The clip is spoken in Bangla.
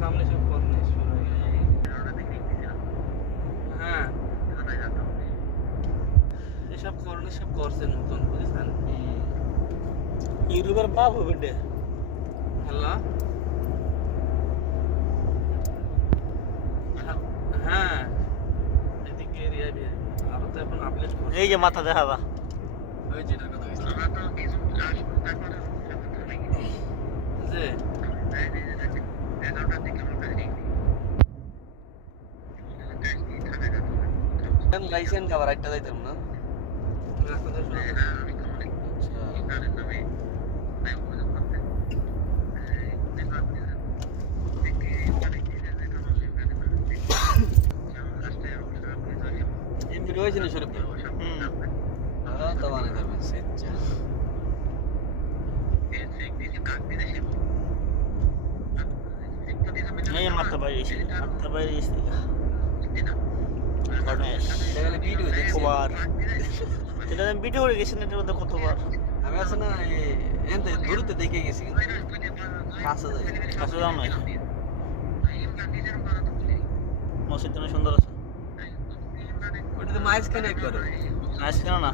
সামনে সব করনি শুরু হয়ে গেল। হ্যাঁ এসব করনি সব করছে নতুন বুঝছেন। ইউরোপের বাপ হবে রে। হ্যালো হ্যাঁ এদিকে এরিয়া দিয়ে আরো তো এখন আপডেট করছে। এই যে মাথা দেখা যা। ওই যেটার কথা বলছি যে লাইসেন্স আবার একটা যাইতাম না রাস্তাতে শুরু এমপি হয়েছিল শরীফ তো বানাই যাবেন সেচ্ছা এই যে মাথা বাইরে এসে মাথা বাইরে এসে গণেশ সেখানে ভিডিও দেখছি কতবার এটা আমি ভিডিও করে গেছি নেটের মধ্যে কতবার আমি আছে না এনতে দূরতে দেখে গেছি কাছে যাই কাছে যাও না মসজিদটা সুন্দর আছে ওটা তো মাইস কেন একবার আজকে না